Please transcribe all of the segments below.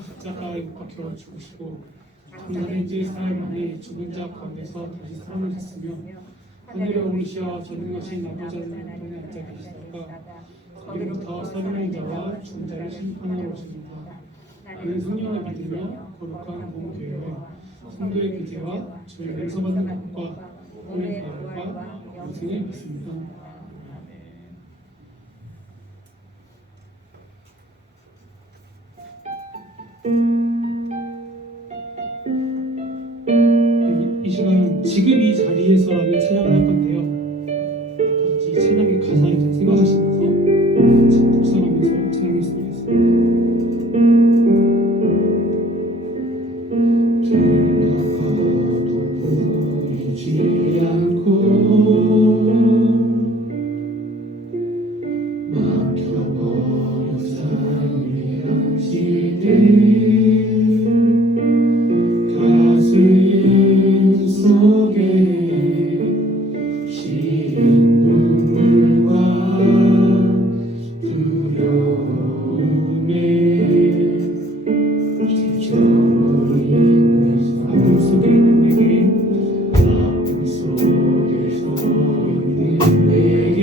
십자가에 못 박혀 죽으시고 나는 이제 사람만이 죽은 자 가운데서 다시 살아날 했으며 하늘에 오르시어 전능하신 아버지 하나님의 앉아 계시다가 거기로부터 살아있는 자와 죽은 자를 심판하러 오십니다. 나는 성령을 믿으며 거룩한 공교회에 성도의 교제와 주의 용서받는 것과 오늘 바울과 영생을 믿습니다. 이 시간 지금 이 자리에서라는 찬양을 할 건데요. 이 찬양의 가사를 잘 생각하시면서 같이 묵상하면서 찬양했으면 좋겠습니다. 보이지 않고 막혀버린 삶의 현실들 가슴 속에 시린 눈물과 두려움에 지쳐버린 아픔 속에 있는 내게 아픔 속에서 있는 내게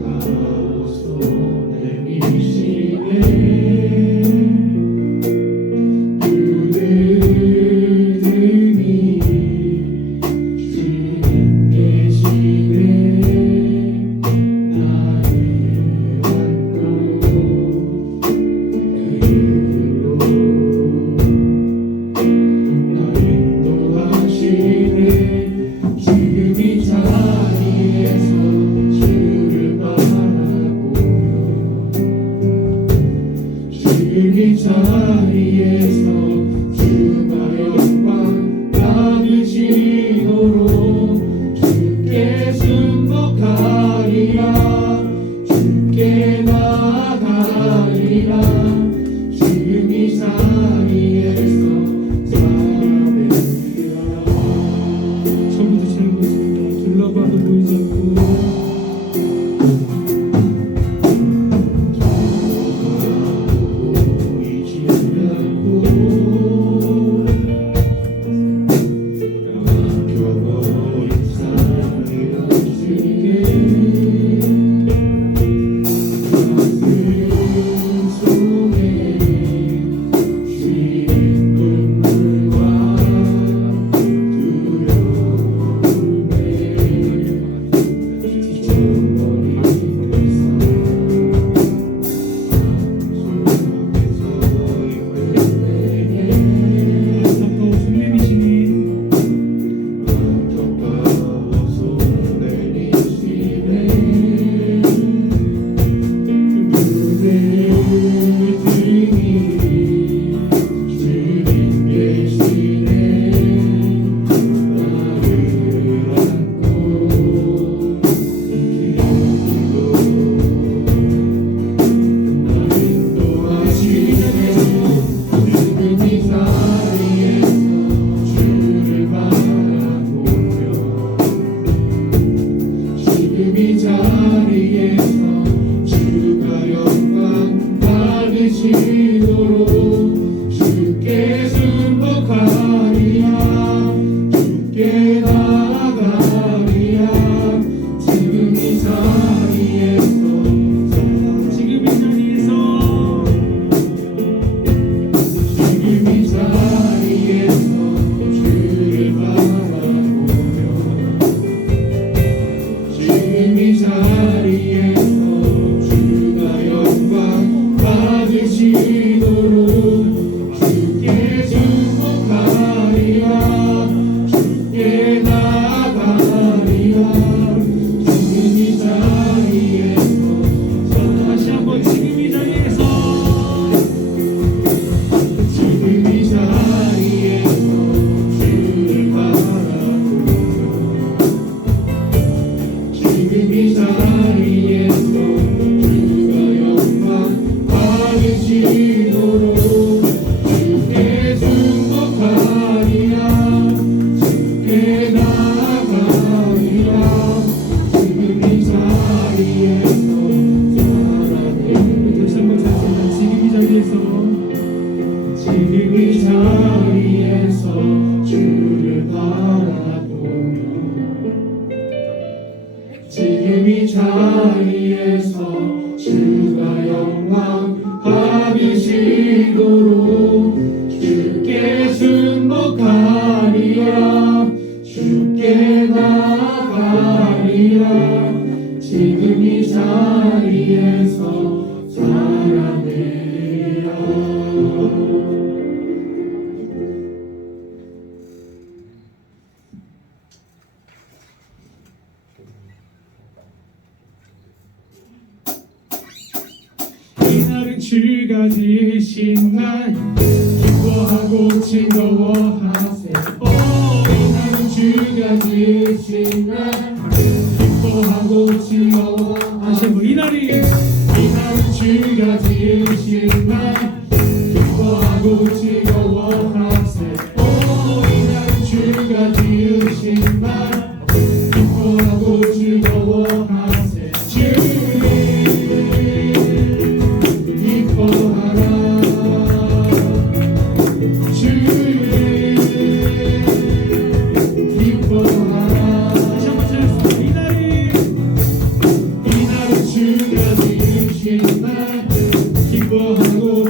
안타까워서 위에서 자라내리라. 이날은 주가 지으신 날 기뻐하고 즐거워하세. 이날은 주가 지으신 날 기뻐하고 즐거워. 다시 한번 이날은 주가 지으신 날 기뻐하고 즐거워하세. 이날은 주가 지으신 날 기뻐하고 즐거워하세. 이날은 주가 지으신 날 기뻐하고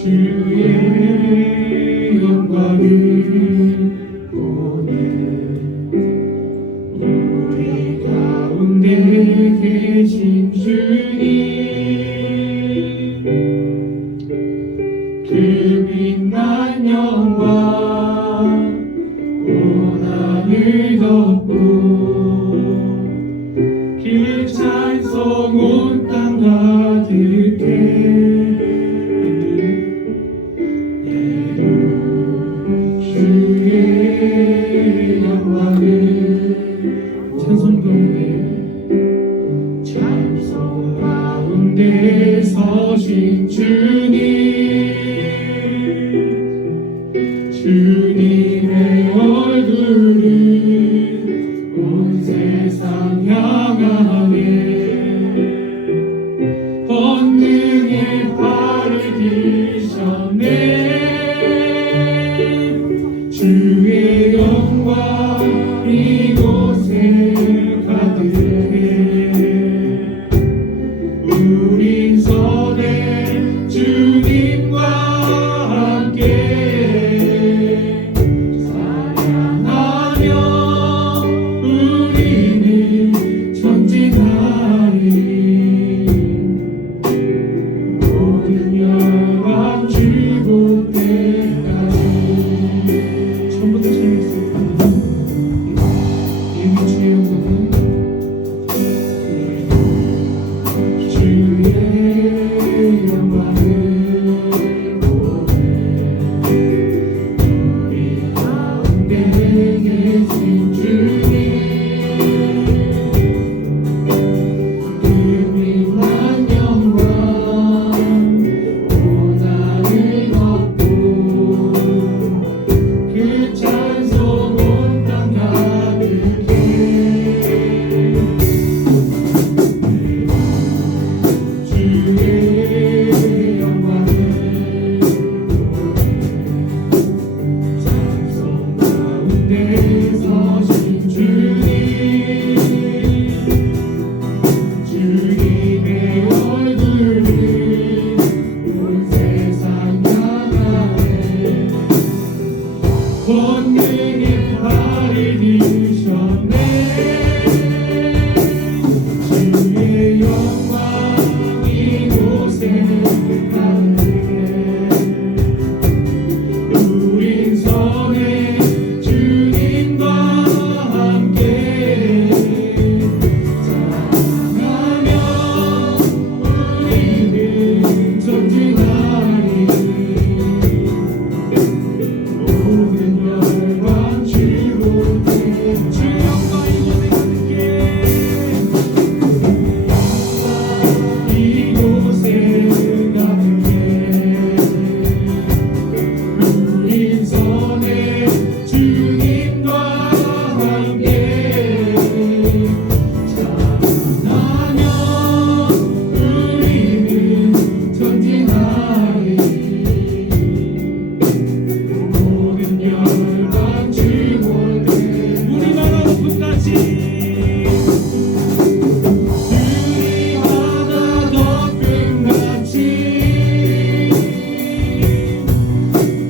주의 영광을 보내 우리 가운데 계신 주님 그 빛난 영광 온 하늘 덮고 그 찬송 온 땅 가득해 주의 영광을 찬송 가운데 서신 주님 주님의 얼굴을 온 세상 향하네 권능의 발을 드셨네 주의 영광 이곳에 가득해 우린 서대 주님과 함께 찬양하며 우리는 전진하리 모든 열방 주고 때까지 처음부터 재밌습니다. 이미 주의 영광은 주의 영광을 보내 우리 가운데 계신 주님 그 빛난 영광 온 하늘 덮고 그 찬송 온 땅 가득해 주의 영광을 찬송 가운데 서신 주님 주님의 얼굴을 온 세상 향하네 권능의 발을 드셨네 주의 영광 이곳에 가득해 우린 선해 주님과 함께 찬양하며 우리는 전진하리 모든 열방 주고 주 영광 이곳에 가득해 이곳에 가득해 우린 선해 주님과 함께 찬양하며 우리는 전진하리 모든 열방 주고 우리마다 높은 같이 우리마다 높은 같이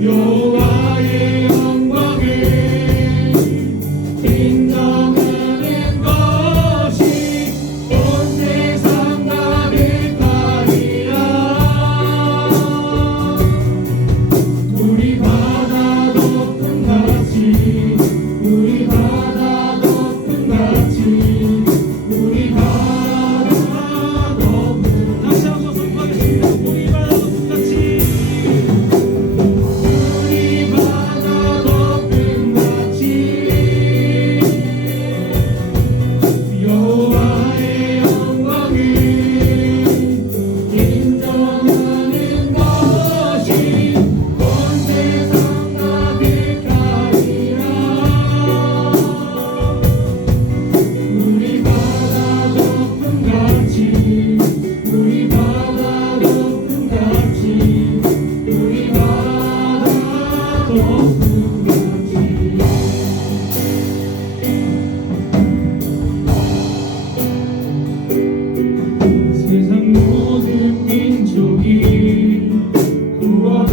여호와의 영광을 인정하는 것이 온 세상 가득하리라 우리 바다 높은 같이 우리 바다 높은 같이 우리 바다 높은 다시 한번 선포하겠습니다. 우리 바다 높은 같이 우리 바다 높은 같이 여호와의 영광을 인정하는 것이 온 세상 가득하리라 우리 바다 높은 같이 우리 바다 높은 같이 우리 바다 높은 같이 세상 모든 민족이 구원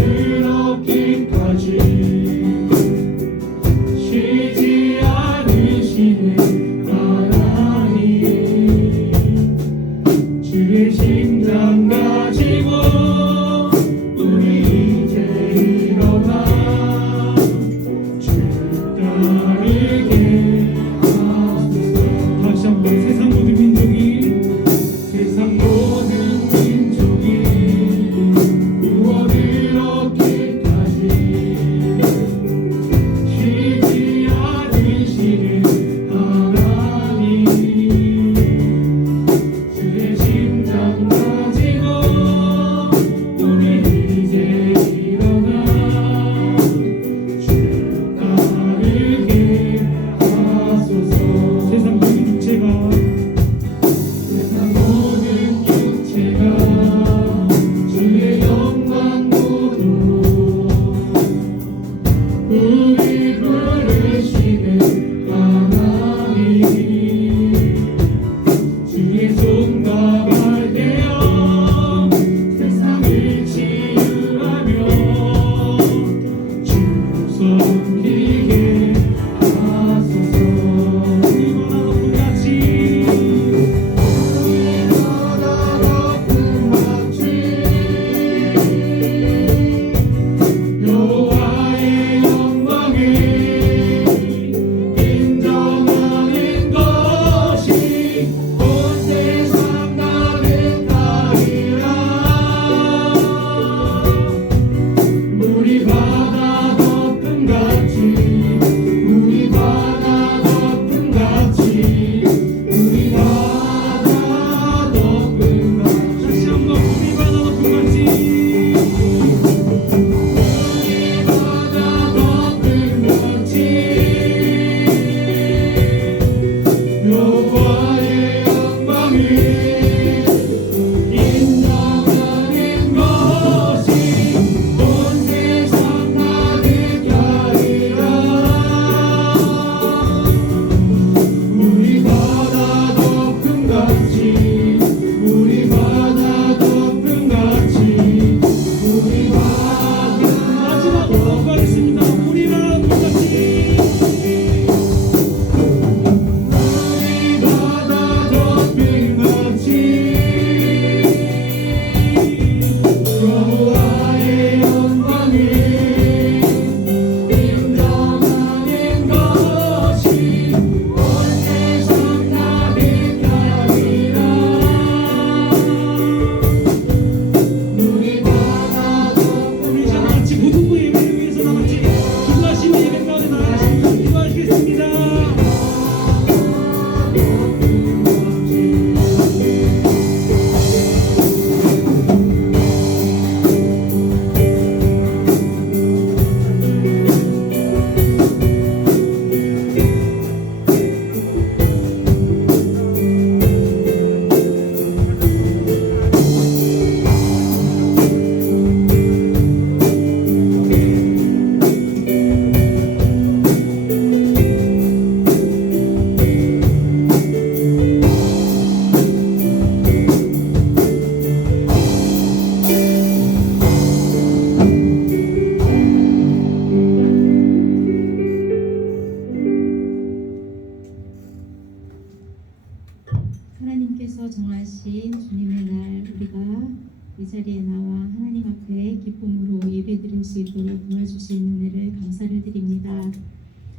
참된 기쁨으로 예배드릴 수 있도록 도와주신 은혜를 감사를 드립니다.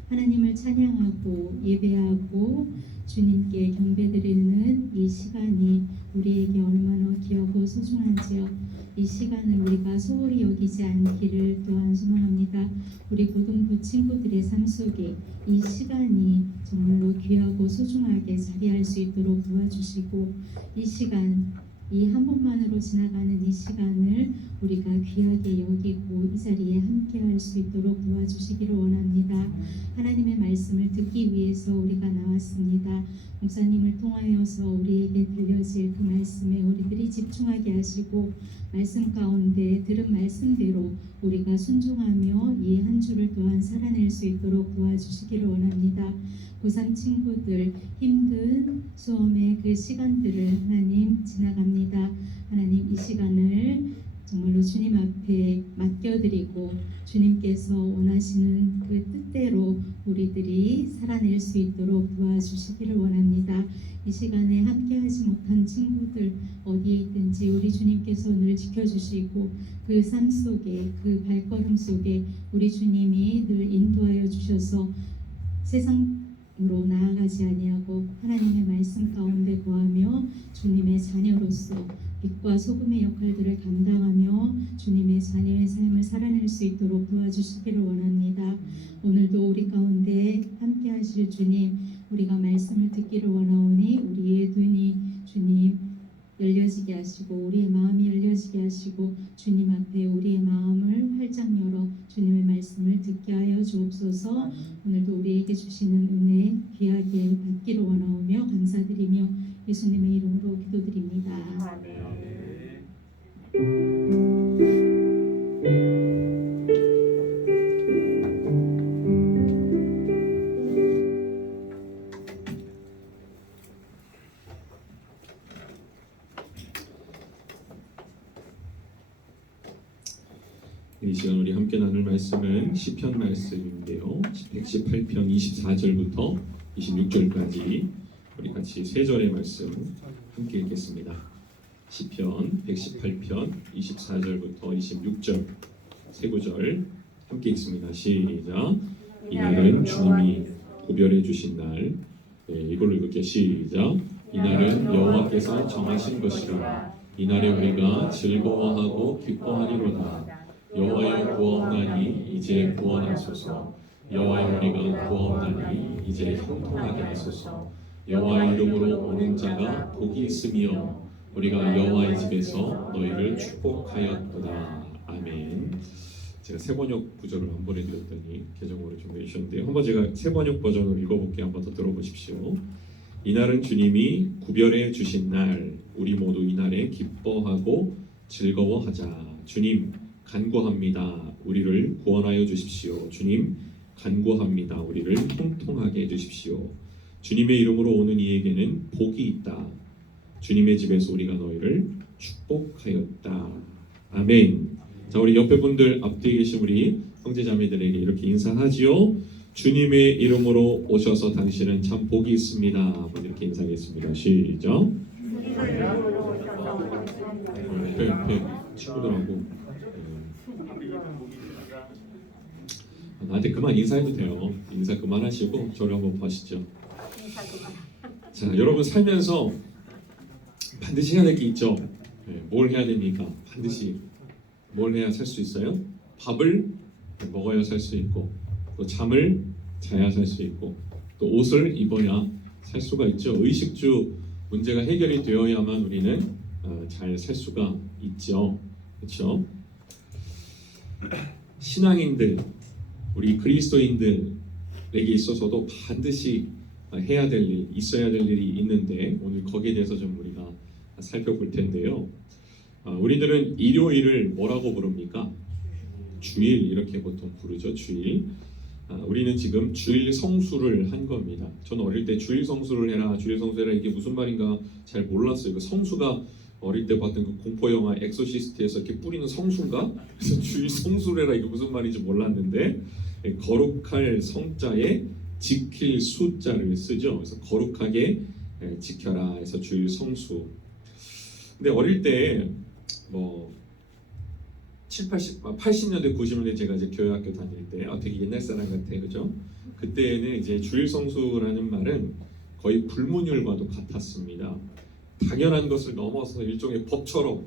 하나님을 찬양하고 예배하고 주님께 경배드리는 이 시간이 우리에게 얼마나 귀하고 소중한지요. 이 시간을 우리가 소홀히 여기지 않기를 또한 소망합니다. 우리 고등부 친구들의 삶 속에 이 시간이 정말로 귀하고 소중하게 자리할 수 있도록 도와주시고, 이 시간, 이 한 번만으로 지나가는 이 시간을 우리가 귀하게 여기고 이 자리에 함께할 수 있도록 도와주시기를 원합니다. 하나님의 말씀을 듣기 위해서 우리가 나왔습니다. 목사님을 통하여서 우리에게 들려질 그 말씀에 우리들이 집중하게 하시고, 말씀 가운데 들은 말씀대로 우리가 순종하며 이 한 주를 또한 살아낼 수 있도록 도와주시기를 원합니다. 고3 친구들 힘든 수험의 그 시간들을 하나님 지나갑니다. 하나님 이 시간을 정말로 주님 앞에 맡겨드리고 주님께서 원하시는 그 뜻대로 우리들이 살아낼 수 있도록 도와주시기를 원합니다. 이 시간에 함께하지 못한 친구들 어디에 있든지 우리 주님께서 늘 지켜주시고 그 삶 속에 그 발걸음 속에 우리 주님이 늘 인도하여 주셔서 세상으로 나아가지 아니하고 하나님의 말씀 가운데 거하며 주님의 자녀로서 빛과 소금의 역할들을 감당하며 주님의 자녀의 삶을 살아낼 수 있도록 도와주시기를 원합니다. 오늘도 우리 가운데 함께 하실 주님, 우리가 말씀을 듣기를 원하오니 우리의 눈이 주님 열려지게 하시고 우리의 마음이 열려지게 하시고 주님 앞에 우리의 마음을 활짝 열어 주님의 말씀을 듣게 하여 주옵소서. 오늘도 우리에게 주시는 은혜 귀하게 받기를 원하오며 감사드리며 예수님의 이름으로 기도드립니다. 이 시간 우리 함께 나눌 말씀은 시편 말씀인데요. 118편 24절부터 26절까지 우리 같이 세 절의 말씀 함께 읽겠습니다. 시편 118편 24절부터 26절 세 구절 함께 읽습니다. 시작. 이날은 주님이 구별해 주신 날. 이걸로 읽을게요. 시작. 이날은 여호와께서 정하신 것이라. 이날에 우리가 즐거워하고 기뻐하리로다. 여호와여 구하옵나니 이제 구원하소서. 여호와여 우리가 구하옵나니 이제 형통하게 하소서. 여호와의 이름으로 오는 자가 복이 있으며 우리가 여호와의 집에서 너희를 축복하였도다. 아멘. 제가 세번역 구절을 한 번에 드렸더니 개정으로 준비해 주셨는데요. 한번 제가 세번역 버전으로 읽어볼게요. 한번 더 들어보십시오. 이날은 주님이 구별해 주신 날, 우리 모두 이날에 기뻐하고 즐거워하자. 주님 간구합니다. 우리를 구원하여 주십시오. 주님 간구합니다. 우리를 통통하게 해주십시오. 주님의 이름으로 오는 이에게는 복이 있다. 주님의 집에서 우리가 너희를 축복하였다. 아멘. 자, 우리 옆에 분들 앞뒤에 계신 우리 형제자매들에게 이렇게 인사하지요. 주님의 이름으로 오셔서 당신은 참 복이 있습니다. 한번 이렇게 인사하겠습니다. 시작. 친구들하고 나한테 그만 인사해도 돼요. 인사 그만하시고 저를 한번 보시죠. 자, 여러분 살면서 반드시 해야 될 게 있죠. 뭘 해야 됩니까? 반드시 뭘 해야 살 수 있어요? 밥을 먹어야 살 수 있고, 또 잠을 자야 살 수 있고, 또 옷을 입어야 살 수가 있죠. 의식주 문제가 해결이 되어야만 우리는 잘 살 수가 있죠. 그렇죠? 신앙인들, 우리 그리스도인들에게 있어서도 반드시 해야 될 일, 있어야 될 일이 있는데 오늘 거기에 대해서 좀 우리가 살펴볼 텐데요. 우리들은 일요일을 뭐라고 부릅니까? 주일 이렇게 보통 부르죠. 주일. 우리는 지금 주일 성수를 한 겁니다. 저는 어릴 때 주일 성수를 해라, 주일 성수해라 이게 무슨 말인가 잘 몰랐어요. 그 성수가 어릴 때 봤던 그 공포 영화 엑소시스트에서 이렇게 뿌리는 성수인가? 그래서 주일 성수를 해라 이게 무슨 말인지 몰랐는데 거룩할 성자에 지킬 수자를 쓰죠. 그래서 거룩하게 지켜라 해서 주일 성수. 근데 어릴 때 뭐 80년대 90년대 제가 이제 교회학교 다닐 때 되게 옛날 사람 같아, 그죠? 그때는 이제 주일 성수라는 말은 거의 불문율과도 같았습니다. 당연한 것을 넘어서 일종의 법처럼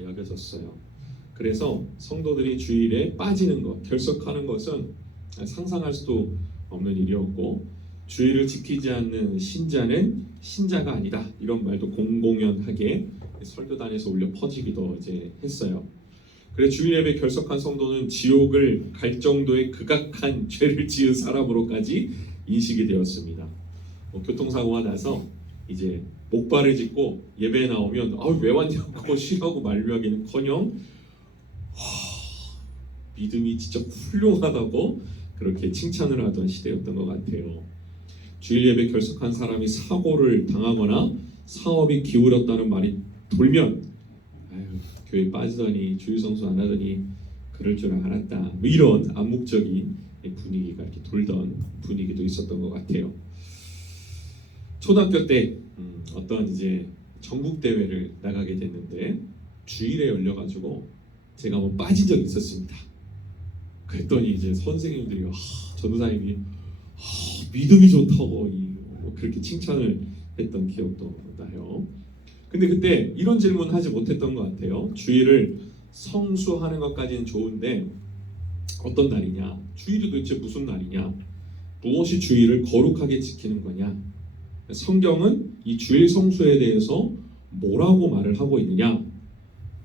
여겨졌어요. 그래서 성도들이 주일에 빠지는 것, 결석하는 것은 상상할 수도 없는 일이었고, 주일을 지키지 않는 신자는 신자가 아니다, 이런 말도 공공연하게 설교단에서 울려 퍼지기도 이제 했어요. 그래서 주일 예배 결석한 성도는 지옥을 갈 정도의 극악한 죄를 지은 사람으로까지 인식이 되었습니다. 교통사고가 나서 이제 목발을 짚고 예배에 나오면 왜 왔냐고 쉬라고 만류하기는커녕 믿음이 진짜 훌륭하다고 그렇게 칭찬을 하던 시대였던 것 같아요. 주일 예배 결석한 사람이 사고를 당하거나 사업이 기울었다는 말이 돌면 교회 빠지더니 주일 성수 안 하더니 그럴 줄 알았다, 이런 암묵적인 분위기가 이렇게 돌던 분위기도 있었던 것 같아요. 초등학교 때 어떤 이제 전국 대회를 나가게 됐는데 주일에 열려가지고 제가 한번 빠진 적이 있었습니다. 그랬더니 이제 선생님들이 전도사님이 믿음이 좋다고 그렇게 칭찬을 했던 기억도 나요. 근데 그때 이런 질문 하지 못했던 것 같아요. 주일을 성수하는 것까지는 좋은데 어떤 날이냐? 주일이 도대체 무슨 날이냐? 무엇이 주일을 거룩하게 지키는 거냐? 성경은 이 주일 성수에 대해서 뭐라고 말을 하고 있느냐?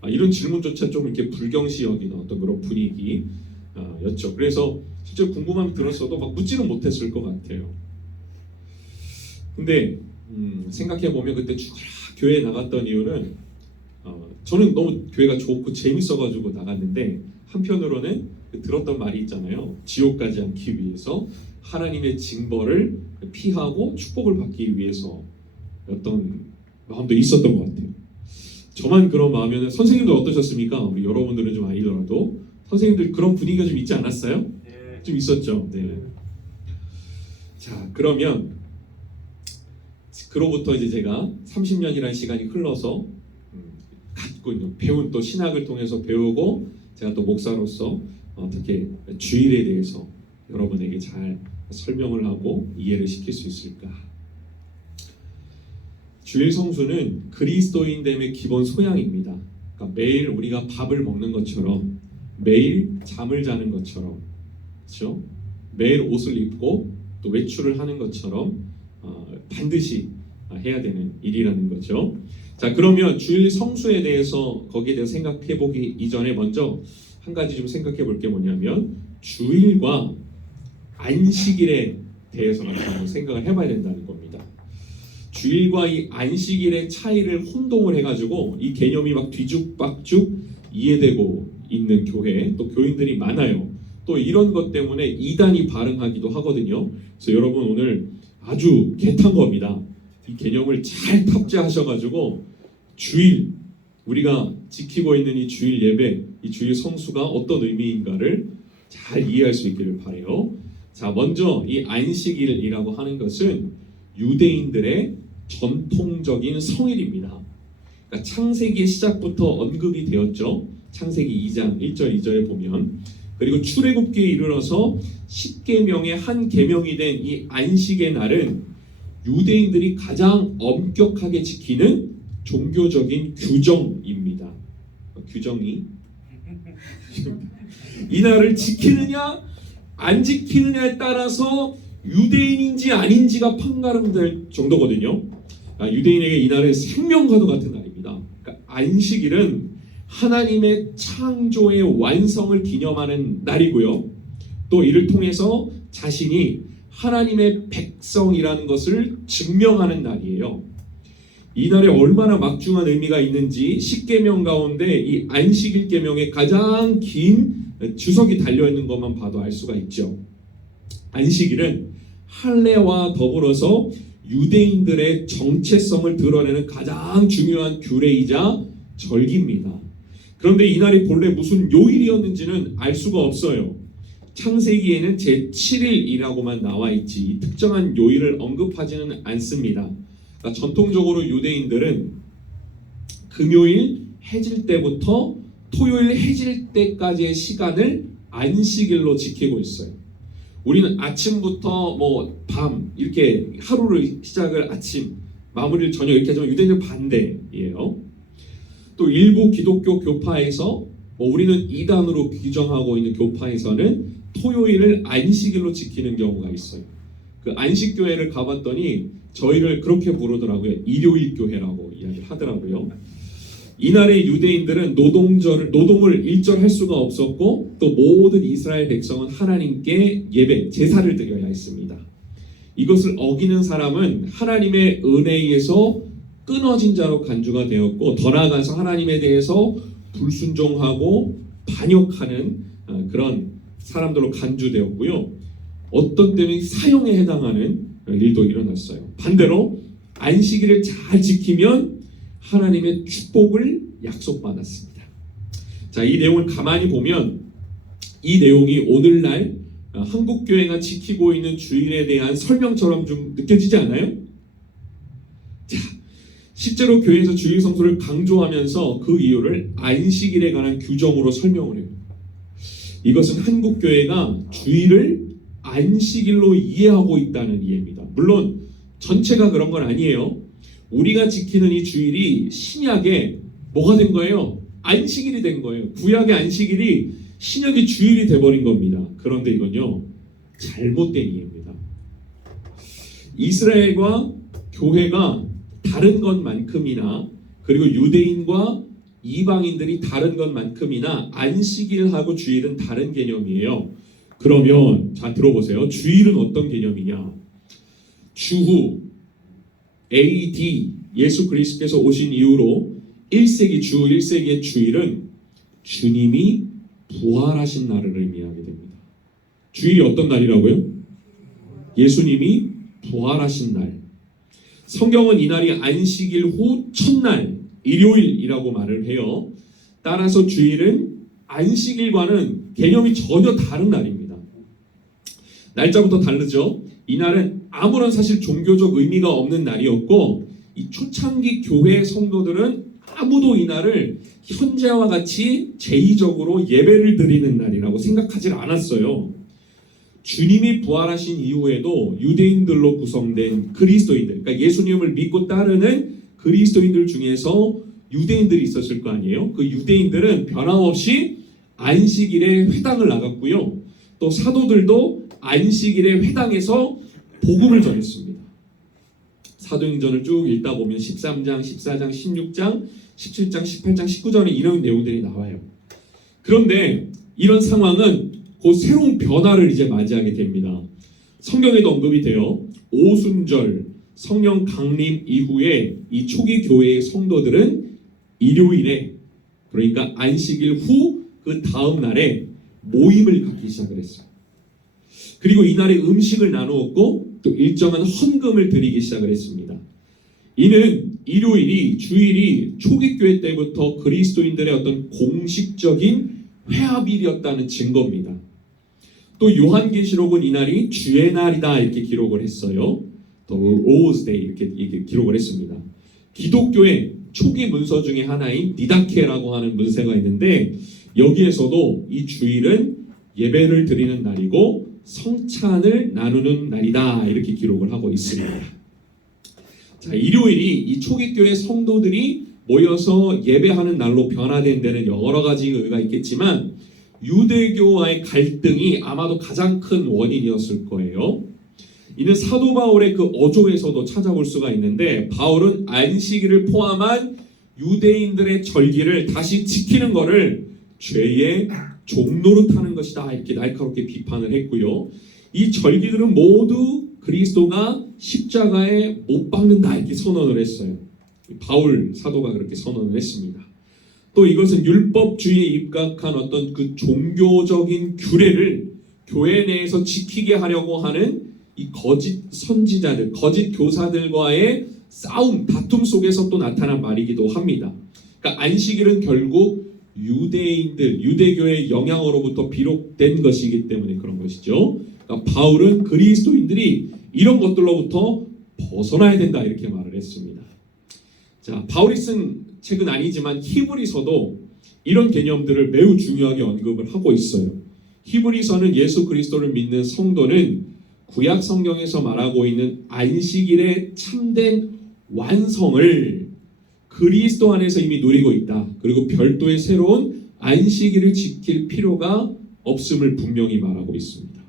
이런 질문조차 좀 이렇게 불경시 여기는 어떤 그런 분위기였죠. 그래서 실제 궁금함이 들었어도 막 묻지는 못했을 것 같아요. 근데 생각해 보면 그때 교회에 나갔던 이유는 저는 너무 교회가 좋고 재밌어가지고 나갔는데, 한편으로는 들었던 말이 있잖아요. 지옥 가지 않기 위해서, 하나님의 징벌을 피하고 축복을 받기 위해서였던 마음도 있었던 것 같아요. 저만 그런 마음이면 선생님도 어떠셨습니까? 우리 여러분들은 좀 아니더라도 선생님들 그런 분위기가 좀 있지 않았어요? 네. 좀 있었죠. 네. 자, 그러면 그로부터 이제 제가 30년이라는 시간이 흘러서 갖고 있는 배운 또 신학을 통해서 배우고, 제가 또 목사로서 어떻게 주일에 대해서 여러분에게 잘 설명을 하고 이해를 시킬 수 있을까? 주일 성수는 그리스도인됨의 기본 소양입니다. 그러니까 매일 우리가 밥을 먹는 것처럼, 매일 잠을 자는 것처럼, 그렇죠? 매일 옷을 입고 또 외출을 하는 것처럼 반드시 해야 되는 일이라는 거죠. 자, 그러면 주일 성수에 대해서, 거기에 대해서 생각해 보기 이전에 먼저 한 가지 좀 생각해 볼 게 뭐냐면, 주일과 안식일에 대해서 한번 생각을 해봐야 된다는 겁니다. 주일과 이 안식일의 차이를 혼동을 해가지고 이 개념이 막 뒤죽박죽 이해되고 있는 교회, 또 교인들이 많아요. 또 이런 것 때문에 이단이 발흥하기도 하거든요. 그래서 여러분 오늘 아주 개탄 겁니다. 이 개념을 잘 탑재하셔가지고 주일, 우리가 지키고 있는 이 주일 예배, 이 주일 성수가 어떤 의미인가를 잘 이해할 수 있기를 바라요. 자, 먼저 이 안식일이라고 하는 것은 유대인들의 전통적인 성일입니다. 그러니까 창세기의 시작부터 언급이 되었죠. 창세기 2장 1절 2절에 보면, 그리고 출애굽기에 이르러서 10계명의 한 계명이 된 이 안식의 날은 유대인들이 가장 엄격하게 지키는 종교적인 규정입니다. 규정이 이 날을 지키느냐 안 지키느냐에 따라서 유대인인지 아닌지가 판가름될 정도거든요. 유대인에게 이 날은 생명과도 같은 날입니다. 그러니까 안식일은 하나님의 창조의 완성을 기념하는 날이고요. 또 이를 통해서 자신이 하나님의 백성이라는 것을 증명하는 날이에요. 이 날에 얼마나 막중한 의미가 있는지 10계명 가운데 이 안식일 계명에 가장 긴 주석이 달려있는 것만 봐도 알 수가 있죠. 안식일은 할례와 더불어서 유대인들의 정체성을 드러내는 가장 중요한 규례이자 절기입니다. 그런데 이날이 본래 무슨 요일이었는지는 알 수가 없어요. 창세기에는 제7일이라고만 나와 있지 특정한 요일을 언급하지는 않습니다. 그러니까 전통적으로 유대인들은 금요일 해질 때부터 토요일 해질 때까지의 시간을 안식일로 지키고 있어요. 우리는 아침부터 뭐 밤 이렇게 하루를 시작을 아침, 마무리를 저녁 이렇게 하지만 유대인은 반대예요. 또 일부 기독교 교파에서 우리는 이단으로 규정하고 있는 교파에서는 토요일을 안식일로 지키는 경우가 있어요. 그 안식교회를 가봤더니 저희를 그렇게 부르더라고요. 일요일 교회라고 이야기를 하더라고요. 이날의 유대인들은 노동을 일절할 수가 없었고 또 모든 이스라엘 백성은 하나님께 예배, 제사를 드려야 했습니다. 이것을 어기는 사람은 하나님의 은혜에서 끊어진 자로 간주가 되었고 더 나아가서 하나님에 대해서 불순종하고 반역하는 그런 사람들로 간주되었고요. 어떤 때는 사형에 해당하는 일도 일어났어요. 반대로 안식일을 잘 지키면 하나님의 축복을 약속받았습니다. 자, 이 내용을 가만히 보면 이 내용이 오늘날 한국교회가 지키고 있는 주일에 대한 설명처럼 좀 느껴지지 않아요? 자, 실제로 교회에서 주일 성수를 강조하면서 그 이유를 안식일에 관한 규정으로 설명을 해요. 이것은 한국교회가 주일을 안식일로 이해하고 있다는 이해입니다. 물론 전체가 그런 건 아니에요. 우리가 지키는 이 주일이 신약에 뭐가 된 거예요? 안식일이 된 거예요. 구약의 안식일이 신약의 주일이 돼버린 겁니다. 그런데 이건요, 잘못된 이해입니다. 이스라엘과 교회가 다른 것만큼이나 그리고 유대인과 이방인들이 다른 것만큼이나 안식일하고 주일은 다른 개념이에요. 그러면 자 들어보세요. 주일은 어떤 개념이냐? 주후 AD 예수 그리스도께서 오신 이후로 1세기 주 1세기의 주일은 주님이 부활하신 날을 의미하게 됩니다. 주일이 어떤 날이라고요? 예수님이 부활하신 날. 성경은 이날이 안식일 후 첫날 일요일이라고 말을 해요. 따라서 주일은 안식일과는 개념이 전혀 다른 날입니다. 날짜부터 다르죠. 이날은 아무런 사실 종교적 의미가 없는 날이었고 이 초창기 교회 성도들은 아무도 이날을 현재와 같이 제의적으로 예배를 드리는 날이라고 생각하지 않았어요. 주님이 부활하신 이후에도 유대인들로 구성된 그리스도인들, 그러니까 예수님을 믿고 따르는 그리스도인들 중에서 유대인들이 있었을 거 아니에요. 그 유대인들은 변함없이 안식일에 회당을 나갔고요. 또 사도들도 안식일에 회당에서 복음을 전했습니다. 사도행전을 쭉 읽다 보면 13장, 14장, 16장, 17장, 18장, 19장에 이런 내용들이 나와요. 그런데 이런 상황은 곧 새로운 변화를 이제 맞이하게 됩니다. 성경에도 언급이 돼요. 오순절, 성령 강림 이후에 이 초기 교회의 성도들은 일요일에, 그러니까 안식일 후 그 다음 날에 모임을 갖기 시작을 했어요. 그리고 이날에 음식을 나누었고 또 일정한 헌금을 드리기 시작을 했습니다. 이는 일요일이, 주일이 초기 교회 때부터 그리스도인들의 어떤 공식적인 회합일이었다는 증거입니다. 또 요한계시록은 이날이 주의 날이다 이렇게 기록을 했어요. The Lord's Day 이렇게 기록을 했습니다. 기독교의 초기 문서 중에 하나인 디다케라고 하는 문서가 있는데 여기에서도 이 주일은 예배를 드리는 날이고 성찬을 나누는 날이다 이렇게 기록을 하고 있습니다. 자, 일요일이 이 초기 교회 성도들이 모여서 예배하는 날로 변화된 데는 여러 가지 의미가 있겠지만 유대교와의 갈등이 아마도 가장 큰 원인이었을 거예요. 이는 사도 바울의 그 어조에서도 찾아볼 수가 있는데 바울은 안식일을 포함한 유대인들의 절기를 다시 지키는 것을 죄의 종노릇하는 것이다 이렇게 날카롭게 비판을 했고요. 이 절기들은 모두 그리스도가 십자가에 못 박는다 이렇게 선언을 했어요. 바울 사도가 그렇게 선언을 했습니다. 또 이것은 율법주의에 입각한 어떤 그 종교적인 규례를 교회 내에서 지키게 하려고 하는 이 거짓 선지자들, 거짓 교사들과의 싸움, 다툼 속에서 또 나타난 말이기도 합니다. 그러니까 안식일은 결국 유대인들, 유대교의 영향으로부터 비롯된 것이기 때문에 그런 것이죠. 그러니까 바울은 그리스도인들이 이런 것들로부터 벗어나야 된다 이렇게 말을 했습니다. 자, 바울이 쓴 책은 아니지만 히브리서도 이런 개념들을 매우 중요하게 언급을 하고 있어요. 히브리서는 예수 그리스도를 믿는 성도는 구약 성경에서 말하고 있는 안식일의 참된 완성을 그리스도 안에서 이미 누리고 있다. 그리고 별도의 새로운 안식일을 지킬 필요가 없음을 분명히 말하고 있습니다.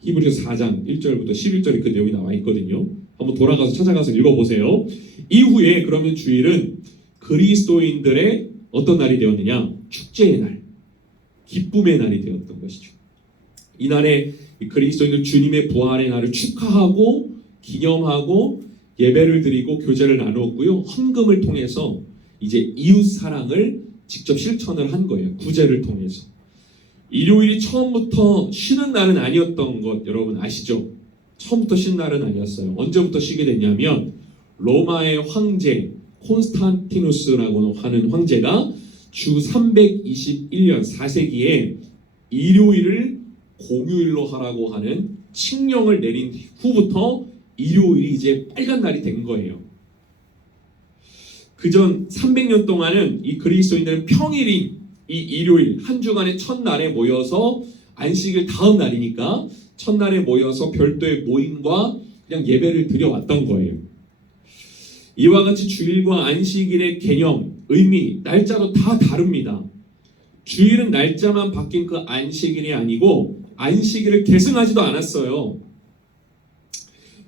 히브리서 4장 1절부터 11절에 그 내용이 나와 있거든요. 한번 돌아가서 찾아가서 읽어보세요. 이후에 그러면 주일은 그리스도인들의 어떤 날이 되었느냐? 축제의 날, 기쁨의 날이 되었던 것이죠. 이날에 그리스도인들 주님의 부활의 날을 축하하고 기념하고 예배를 드리고 교제를 나누었고요. 헌금을 통해서 이제 이웃 사랑을 직접 실천을 한 거예요. 구제를 통해서. 일요일이 처음부터 쉬는 날은 아니었던 것 여러분 아시죠? 처음부터 쉬는 날은 아니었어요. 언제부터 쉬게 됐냐면 로마의 황제 콘스탄티누스라고 하는 황제가 주 321년 4세기에 일요일을 공휴일로 하라고 하는 칙령을 내린 후부터 일요일이 이제 빨간 날이 된 거예요. 그전 300년 동안은 이 그리스도인들은 평일인 이 일요일 한 주간의 첫날에 모여서 안식일 다음 날이니까 첫날에 모여서 별도의 모임과 그냥 예배를 드려왔던 거예요. 이와 같이 주일과 안식일의 개념, 의미, 날짜도 다 다릅니다. 주일은 날짜만 바뀐 그 안식일이 아니고 안식일을 계승하지도 않았어요.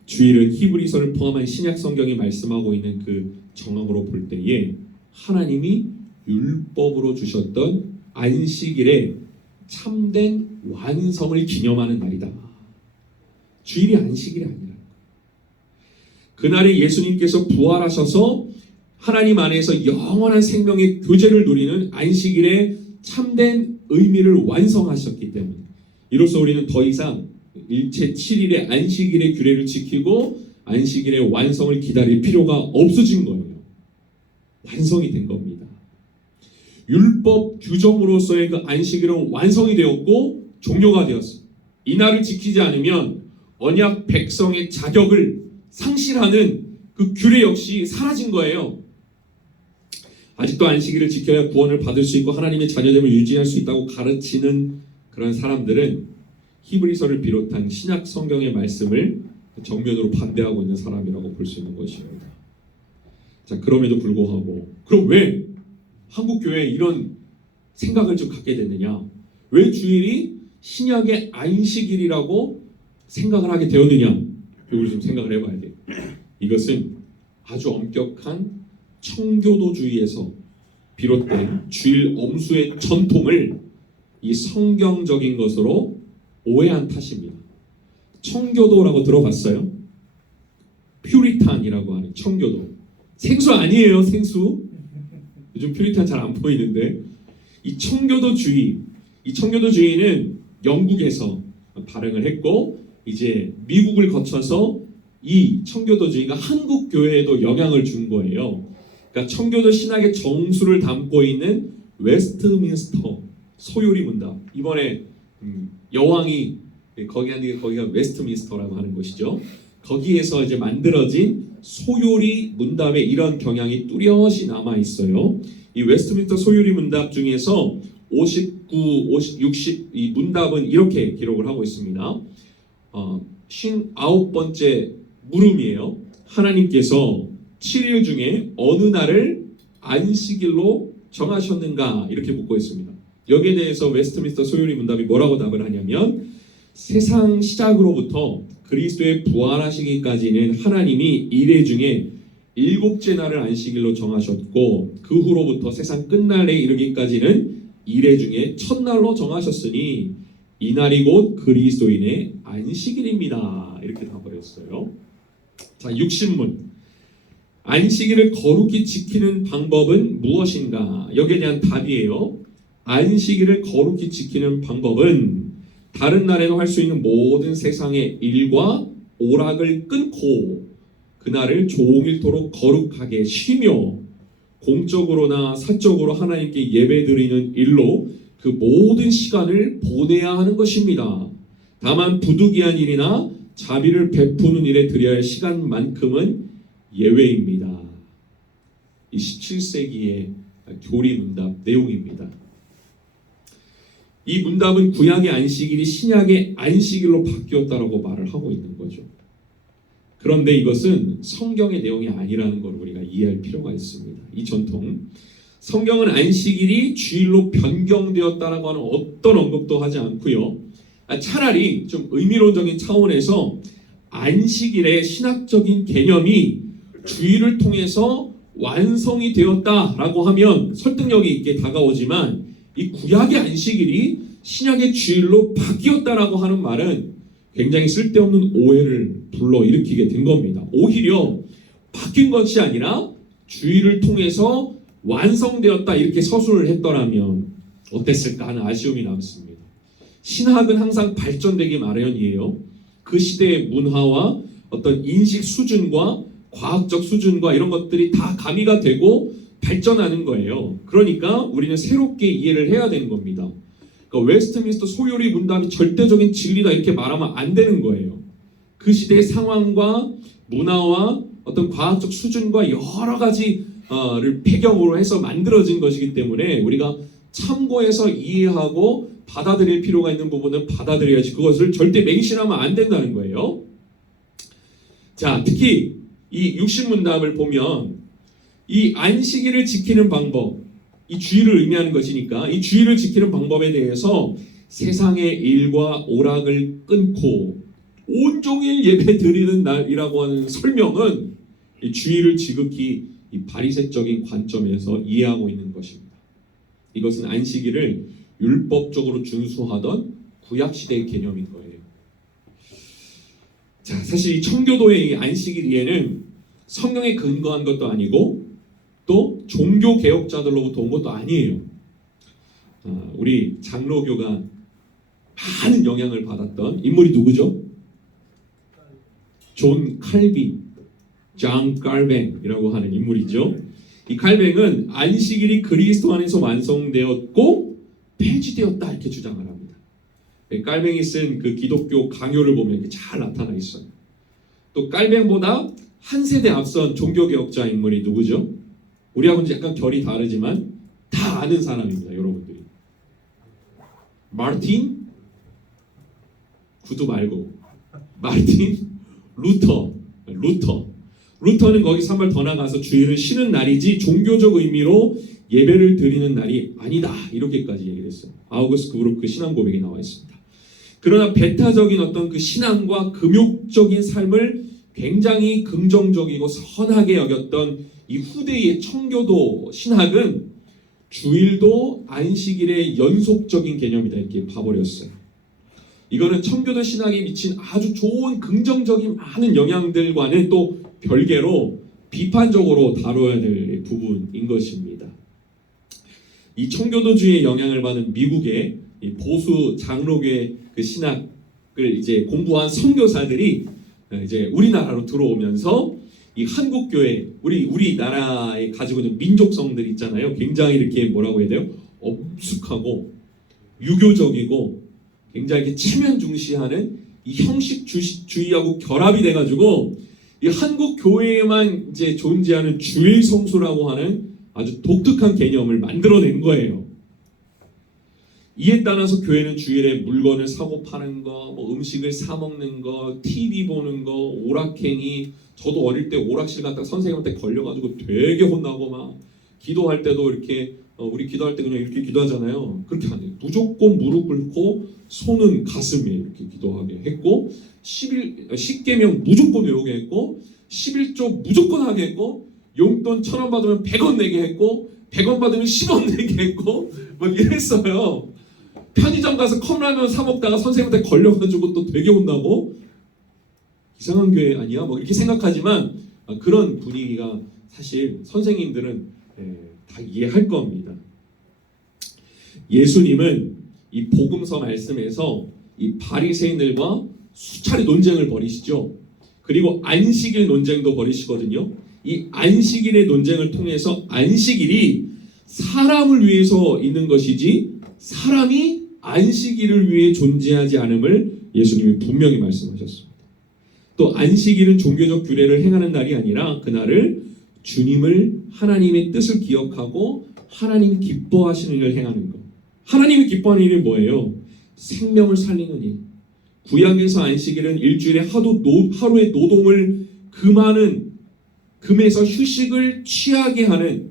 주일은 히브리서를 포함한 신약 성경이 말씀하고 있는 그 정황으로 볼 때에 하나님이 율법으로 주셨던 안식일의 참된 완성을 기념하는 날이다. 주일이 안식일이 아니라 그날에 예수님께서 부활하셔서 하나님 안에서 영원한 생명의 교제를 누리는 안식일의 참된 의미를 완성하셨기 때문에 이로써 우리는 더 이상 일체 7일의 안식일의 규례를 지키고 안식일의 완성을 기다릴 필요가 없어진 거예요. 완성이 된 겁니다. 율법 규정으로서의 그 안식일은 완성이 되었고 종료가 되었어요. 이날을 지키지 않으면 언약 백성의 자격을 상실하는 그 규례 역시 사라진 거예요. 아직도 안식일을 지켜야 구원을 받을 수 있고 하나님의 자녀됨을 유지할 수 있다고 가르치는 그런 사람들은 히브리서를 비롯한 신약 성경의 말씀을 정면으로 반대하고 있는 사람이라고 볼 수 있는 것입니다. 자, 그럼에도 불구하고 그럼 왜 한국 교회에 이런 생각을 좀 갖게 됐느냐? 왜 주일이 신약의 안식일이라고 생각을 하게 되었느냐? 이걸 좀 생각을 해봐야 돼요. 이것은 아주 엄격한 청교도주의에서 비롯된 주일 엄수의 전통을 이 성경적인 것으로 오해한 탓입니다. 청교도라고 들어봤어요? 퓨리탄이라고 하는 청교도. 생수 아니에요, 생수. 요즘 퓨리탄 잘 안 보이는데 이 청교도주의는 영국에서 발행을 했고 이제 미국을 거쳐서 이 청교도주의가 한국 교회에도 영향을 준 거예요. 그러니까 청교도 신학의 정수를 담고 있는 웨스트민스터 소요리 문답. 이번에 여왕이 거기가 웨스트민스터라고 하는 곳이죠. 거기에서 이제 만들어진 소요리 문답에 이런 경향이 뚜렷이 남아 있어요. 이 웨스트민스터 소요리 문답 중에서 59, 50, 60 이 문답은 이렇게 기록을 하고 있습니다. 59번째 물음이에요. 하나님께서 7일 중에 어느 날을 안식일로 정하셨는가 이렇게 묻고 있습니다. 여기에 대해서 웨스트민스터 소요리 문답이 뭐라고 답을 하냐면 세상 시작으로부터 그리스도의 부활하시기까지는 하나님이 이래 중에 7째 날을 안식일로 정하셨고 그 후로부터 세상 끝날에 이르기까지는 이래 중에 첫날로 정하셨으니 이날이 곧 그리스도인의 안식일입니다. 이렇게 답을 했어요. 자, 60문. 안식일을 거룩히 지키는 방법은 무엇인가? 여기에 대한 답이에요. 안식일을 거룩히 지키는 방법은 다른 날에도 할 수 있는 모든 세상의 일과 오락을 끊고 그날을 종일토록 거룩하게 쉬며 공적으로나 사적으로 하나님께 예배드리는 일로 그 모든 시간을 보내야 하는 것입니다. 다만 부득이한 일이나 자비를 베푸는 일에 드려야 할 시간만큼은 예외입니다. 이 17세기의 교리 문답 내용입니다. 이 문답은 구약의 안식일이 신약의 안식일로 바뀌었다라고 말을 하고 있는 거죠. 그런데 이것은 성경의 내용이 아니라는 걸 우리가 이해할 필요가 있습니다. 이 전통, 성경은 안식일이 주일로 변경되었다라고 하는 어떤 언급도 하지 않고요. 차라리 좀 의미론적인 차원에서 안식일의 신학적인 개념이 주일을 통해서 완성이 되었다라고 하면 설득력이 있게 다가오지만, 이 구약의 안식일이 신약의 주일로 바뀌었다라고 하는 말은 굉장히 쓸데없는 오해를 불러일으키게 된 겁니다. 오히려 바뀐 것이 아니라 주일을 통해서 완성되었다 이렇게 서술을 했더라면 어땠을까 하는 아쉬움이 남습니다. 신학은 항상 발전되기 마련이에요. 그 시대의 문화와 어떤 인식 수준과 과학적 수준과 이런 것들이 다 가미가 되고 발전하는 거예요. 그러니까 우리는 새롭게 이해를 해야 되는 겁니다. 그러니까 웨스트민스터 소요리 문답이 절대적인 진리다 이렇게 말하면 안 되는 거예요. 그 시대의 상황과 문화와 어떤 과학적 수준과 여러 가지를 배경으로 해서 만들어진 것이기 때문에 우리가 참고해서 이해하고 받아들일 필요가 있는 부분은 받아들여야지, 그것을 절대 맹신하면 안 된다는 거예요. 자, 특히 이 육신문답을 보면 이 안식일을 지키는 방법, 이 주일을 의미하는 것이니까 이 주일을 지키는 방법에 대해서 세상의 일과 오락을 끊고 온종일 예배 드리는 날이라고 하는 설명은 이 주일을 지극히 이 바리새적인 관점에서 이해하고 있는 것입니다. 이것은 안식일을 율법적으로 준수하던 구약시대의 개념인 거예요. 자, 사실 이 청교도의 이 안식일 이해는 성경에 근거한 것도 아니고 또 종교 개혁자들로부터 온 것도 아니에요. 우리 장로교가 많은 영향을 받았던 인물이 누구죠? 존 칼빈, 존 칼뱅이라고 하는 인물이죠. 이 칼뱅은 안식일이 그리스도 안에서 완성되었고 폐지되었다 이렇게 주장을 합니다. 칼뱅이 쓴 그 기독교 강요를 보면 이렇게 잘 나타나 있어요. 또 칼뱅보다 한 세대 앞선 종교개혁자 인물이 누구죠? 우리하고는 약간 결이 다르지만 다 아는 사람입니다, 여러분들이. 마르틴 구두 말고 마르틴 루터는 거기서 한 발 더 나가서 주일을 쉬는 날이지 종교적 의미로 예배를 드리는 날이 아니다 이렇게까지 얘기를 했어요. 아우구스트 브루크 신앙 고백에 나와 있습니다. 그러나 배타적인 어떤 그 신앙과 금욕적인 삶을 굉장히 긍정적이고 선하게 여겼던 이 후대의 청교도 신학은 주일도 안식일의 연속적인 개념이다 이렇게 봐버렸어요. 이거는 청교도 신학에 미친 아주 좋은 긍정적인 많은 영향들과는 또 별개로 비판적으로 다뤄야 될 부분인 것입니다. 이 청교도주의의 영향을 받은 미국의 이 보수 장로교의 그 신학을 이제 공부한 선교사들이 이제 우리나라로 들어오면서 이 한국 교회 우리나라에 가지고 있는 민족성들 있잖아요. 굉장히 이렇게 뭐라고 해야 돼요? 엄숙하고 유교적이고 굉장히 이렇게 체면 중시하는 이 형식주의하고 결합이 돼가지고 이 한국 교회에만 이제 존재하는 주일 성수라고 하는 아주 독특한 개념을 만들어낸 거예요. 이에 따라서 교회는 주일에 물건을 사고 파는 거, 뭐 음식을 사 먹는 거, TV 보는 거, 오락행위. 저도 어릴 때 오락실 갔다가 선생님한테 걸려가지고 되게 혼나고 막 기도할 때도 이렇게 우리 기도할 때 그냥 이렇게 기도하잖아요. 그렇게 안 해요. 무조건 무릎 꿇고 손은 가슴에 이렇게 기도하게 했고 10계명 무조건 외우게 했고 11조 무조건 하게 했고 용돈 1,000원 받으면 100원 내게 했고 100원 받으면 10원 내게 했고 막 이랬어요. 편의점 가서 컵라면 사 먹다가 선생님한테 걸려가지고 또 되게 혼나고 이상한 교회 아니야? 뭐 이렇게 생각하지만 그런 분위기가 사실 선생님들은 다 이해할 겁니다. 예수님은 이 복음서 말씀에서 이 바리새인들과 수차례 논쟁을 벌이시죠. 그리고 안식일 논쟁도 벌이시거든요. 이 안식일의 논쟁을 통해서 안식일이 사람을 위해서 있는 것이지 사람이 안식일을 위해 존재하지 않음을 예수님이 분명히 말씀하셨습니다. 또 안식일은 종교적 규례를 행하는 날이 아니라 그날을 주님을 하나님의 뜻을 기억하고 하나님이 기뻐하시는 일을 행하는 것. 하나님이 기뻐하는 일이 뭐예요? 생명을 살리는 일. 구약에서 안식일은 일주일에 하루의 노동을 금해서 휴식을 취하게 하는,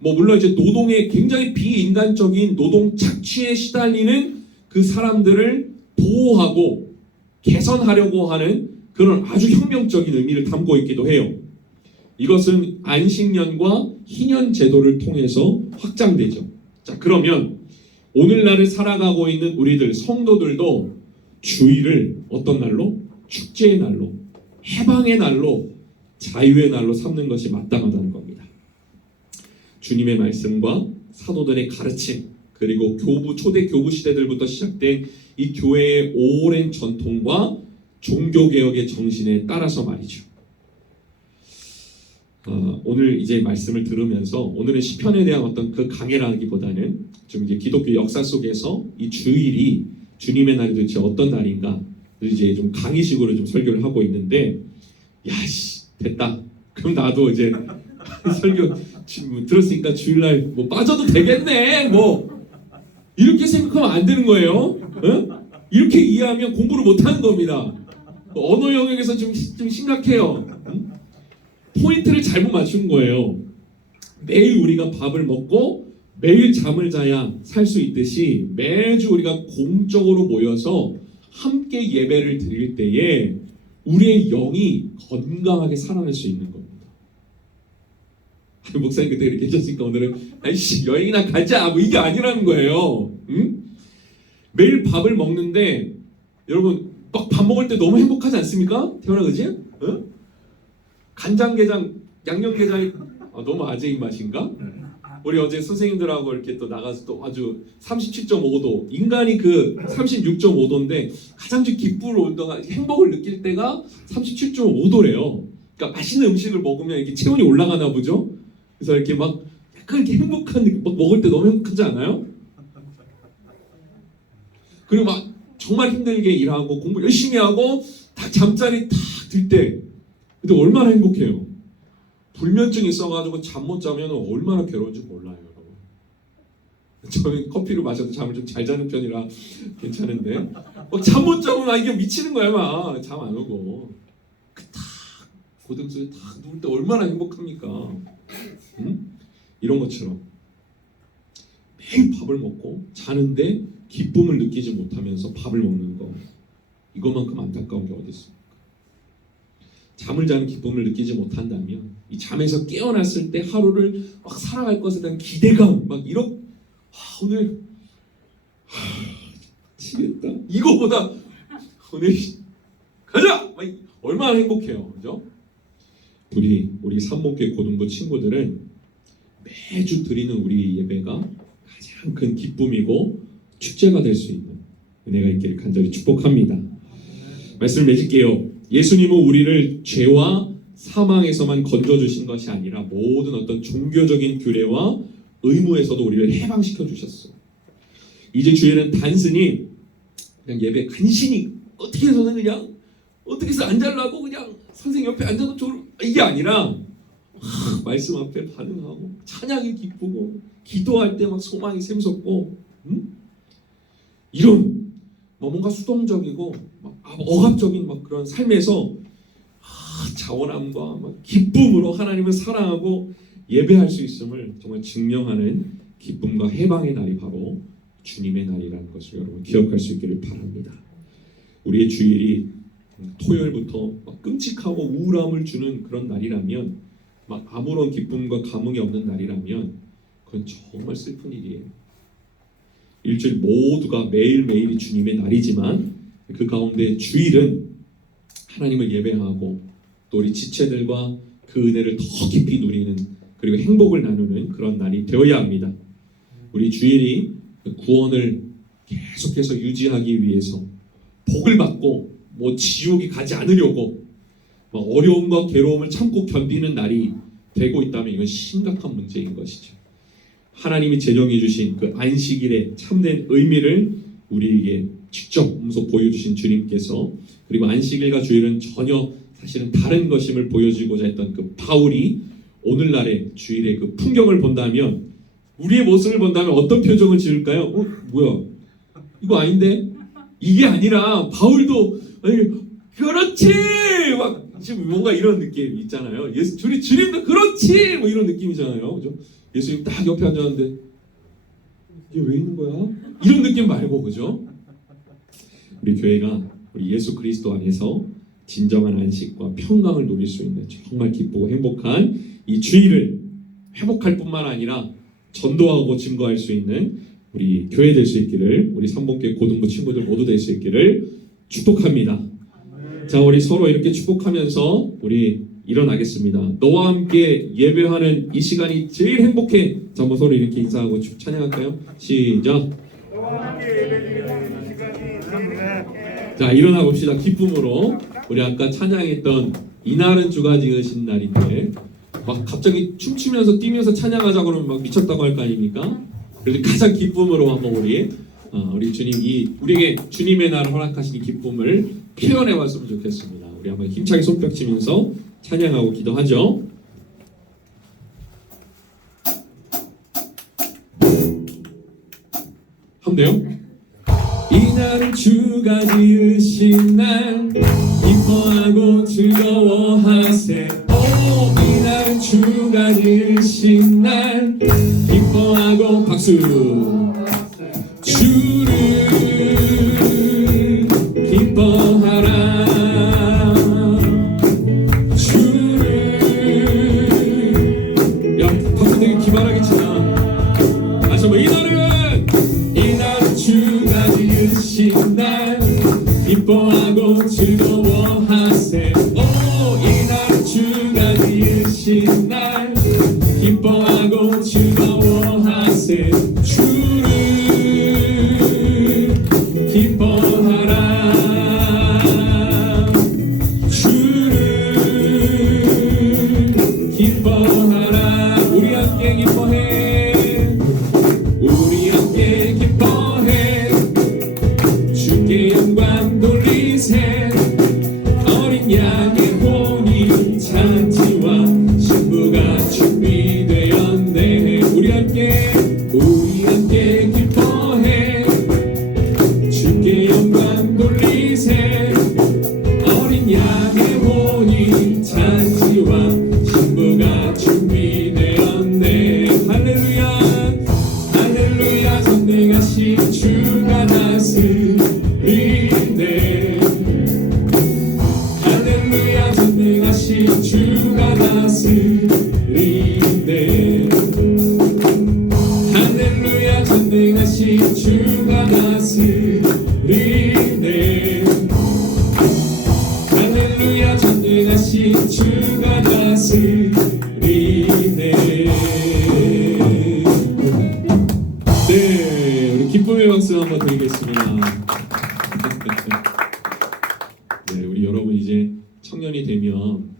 물론 이제 노동에 굉장히 비인간적인 노동 착취에 시달리는 그 사람들을 보호하고 개선하려고 하는 그런 아주 혁명적인 의미를 담고 있기도 해요. 이것은 안식년과 희년 제도를 통해서 확장되죠. 자, 그러면 오늘날을 살아가고 있는 우리들 성도들도 주일을 어떤 날로? 축제의 날로, 해방의 날로, 자유의 날로 삼는 것이 마땅하다는 겁니다. 주님의 말씀과 사도들의 가르침, 그리고 초대 교부 시대들부터 시작된 이 교회의 오랜 전통과 종교개혁의 정신에 따라서 말이죠. 오늘 이제 말씀을 들으면서 오늘은 시편에 대한 어떤 그 강해라기보다는 좀 이제 기독교 역사 속에서 이 주일이 주님의 날이 도대체 어떤 날인가 이제 좀 강의식으로 좀 설교를 하고 있는데, 됐다. 그럼 나도 이제 설교 지금 들었으니까 주일날 빠져도 되겠네. 이렇게 생각하면 안 되는 거예요. 응? 이렇게 이해하면 공부를 못하는 겁니다. 언어 영역에서 좀 심각해요. 응? 포인트를 잘못 맞춘 거예요. 매일 우리가 밥을 먹고 매일 잠을 자야 살 수 있듯이 매주 우리가 공적으로 모여서 함께 예배를 드릴 때에 우리의 영이 건강하게 살아날 수 있는 겁니다. 목사님 그때 그렇게 해줬으니까 오늘은 여행이나 가자 이게 아니라는 거예요. 응? 매일 밥을 먹는데 여러분 막 밥 먹을 때 너무 행복하지 않습니까? 태어나 그지? 응? 간장게장, 양념게장이 너무 아재 입맛인가? 우리 어제 선생님들하고 이렇게 또 나가서 또 아주 37.5도, 인간이 그 36.5도인데 가장 기쁨을 온다가 행복을 느낄 때가 37.5도래요. 그러니까 맛있는 음식을 먹으면 이렇게 체온이 올라가나 보죠. 그래서 이렇게 막 약간 이렇게 행복한 느낌, 막 먹을 때 너무 행복하지 않아요? 그리고 막 정말 힘들게 일하고 공부 열심히 하고 딱 잠자리 딱 들 때 근데 얼마나 행복해요. 불면증이 있어가지고 잠 못 자면 얼마나 괴로운지 몰라요, 여러분. 저는 커피를 마셔도 잠을 좀 잘 자는 편이라 괜찮은데 잠 못 자면 이게 미치는 거야, 막 잠 안 오고. 딱 고등수에 딱 누울 때 얼마나 행복합니까? 응? 이런 것처럼 매일 밥을 먹고 자는데 기쁨을 느끼지 못하면서 밥을 먹는 거, 이것만큼 안타까운 게 어디 있습니까? 잠을 자는 기쁨을 느끼지 못한다면 이 잠에서 깨어났을 때 하루를 막 살아갈 것에 대한 기대감, 오늘 치겠다 이거보다 오늘 가자 얼마나 행복해요, 그죠? 우리 삼목교회 고등부 친구들은 매주 드리는 우리 예배가 가장 큰 기쁨이고 축제가 될 수 있는 은혜가 있기를 간절히 축복합니다. 말씀을 맺을게요. 예수님은 우리를 죄와 사망에서만 건져주신 것이 아니라 모든 어떤 종교적인 규례와 의무에서도 우리를 해방시켜 주셨어요. 이제 주일은 단순히 그냥 예배 간신히 어떻게 해서는 그냥 어떻게 해서 안 잘라고 그냥 선생님 옆에 앉아도 이게 아니라 말씀 앞에 반응하고 찬양이 기쁘고 기도할 때 막 소망이 샘솟고 이런 뭔가 수동적이고 억압적인 그런 삶에서 자원함과 기쁨으로 하나님을 사랑하고 예배할 수 있음을 정말 증명하는 기쁨과 해방의 날이 바로 주님의 날이라는 것을 여러분 기억할 수 있기를 바랍니다. 우리의 주일이 토요일부터 끔찍하고 우울함을 주는 그런 날이라면, 아무런 기쁨과 감흥이 없는 날이라면 그건 정말 슬픈 일이에요. 일주일 모두가 매일매일이 주님의 날이지만 그 가운데 주일은 하나님을 예배하고 또 우리 지체들과 그 은혜를 더 깊이 누리는, 그리고 행복을 나누는 그런 날이 되어야 합니다. 우리 주일이 구원을 계속해서 유지하기 위해서 복을 받고 지옥에 가지 않으려고 어려움과 괴로움을 참고 견디는 날이 되고 있다면 이건 심각한 문제인 것이죠. 하나님이 제정해 주신 그 안식일의 참된 의미를 우리에게 직접 보여주신 주님께서, 그리고 안식일과 주일은 전혀 사실은 다른 것임을 보여주고자 했던 그 바울이 오늘날의 주일의 그 풍경을 본다면 우리의 모습을 본다면 어떤 표정을 지을까요? 뭐야? 이거 아닌데? 이게 아니라 바울도 아니, 그렇지! 막 지금 뭔가 이런 느낌 있잖아요. 주님도 그렇지! 뭐 이런 느낌이잖아요. 그죠? 예수님 딱 옆에 앉았는데 이게 왜 있는 거야? 이런 느낌 말고 그죠? 우리 교회가 우리 예수 그리스도 안에서 진정한 안식과 평강을 누릴 수 있는 정말 기쁘고 행복한 이 주일을 회복할 뿐만 아니라 전도하고 증거할 수 있는 우리 교회 될 수 있기를, 우리 삼봉교회 고등부 친구들 모두 될 수 있기를 축복합니다. 자, 우리 서로 이렇게 축복하면서 우리 일어나겠습니다. 너와 함께 예배하는 이 시간이 제일 행복해. 자, 한번 서로 이렇게 인사하고 찬양할까요? 시작. 너와 함께 예배드리는 이 시간이 행복해. 자, 일어나 봅시다. 기쁨으로. 우리 아까 찬양했던 이날은 주가 지으신 날인데 막 갑자기 춤추면서 뛰면서 찬양하자 그러면 막 미쳤다고 할 거 아닙니까? 그래서 가장 기쁨으로 한번 우리 주님이 우리에게 주님의 날을 허락하신 이 기쁨을 표현해 봤으면 좋겠습니다. 우리 한번 힘차게 손뼉 치면서 찬양하고 기도하죠. 하면 돼요? 이날은 주가 지으신 날 기뻐하고 즐거워하세. 이날은 주가 지으신 날 기뻐하고 박수. 주를 기뻐하라. 주를 박수 되게 기발하겠지만 다시 한번 이날은 주가 지으신 날 기뻐하고 즐거워하세. 이날은 주가 지으신 날 기뻐하고 즐거워하세. 주를 기뻐하라. 주를 기뻐하라. 우리 함께 기뻐해. 우리 함께 기뻐해. 주께 영광 돌리세. 어린 양의 혼인 잔치와 신부가 준비되었네. 우리 함께 기뻐해. 주께 영광 돌리세. 어린 양의 혼인 잔치와 신부가 준비되었네. 할렐루야. 할렐루야. 전능하신 주가 다스리네. 할렐루야. 전능하신 주가 다스리네. 할렐루야. 전능하신 주가 다스리네. 할렐루야. 전능하신 주가 다스리네. 네, 우리 기쁨의 박수 한번 드리겠습니다. 네, 우리 여러분 이제 청년이 되면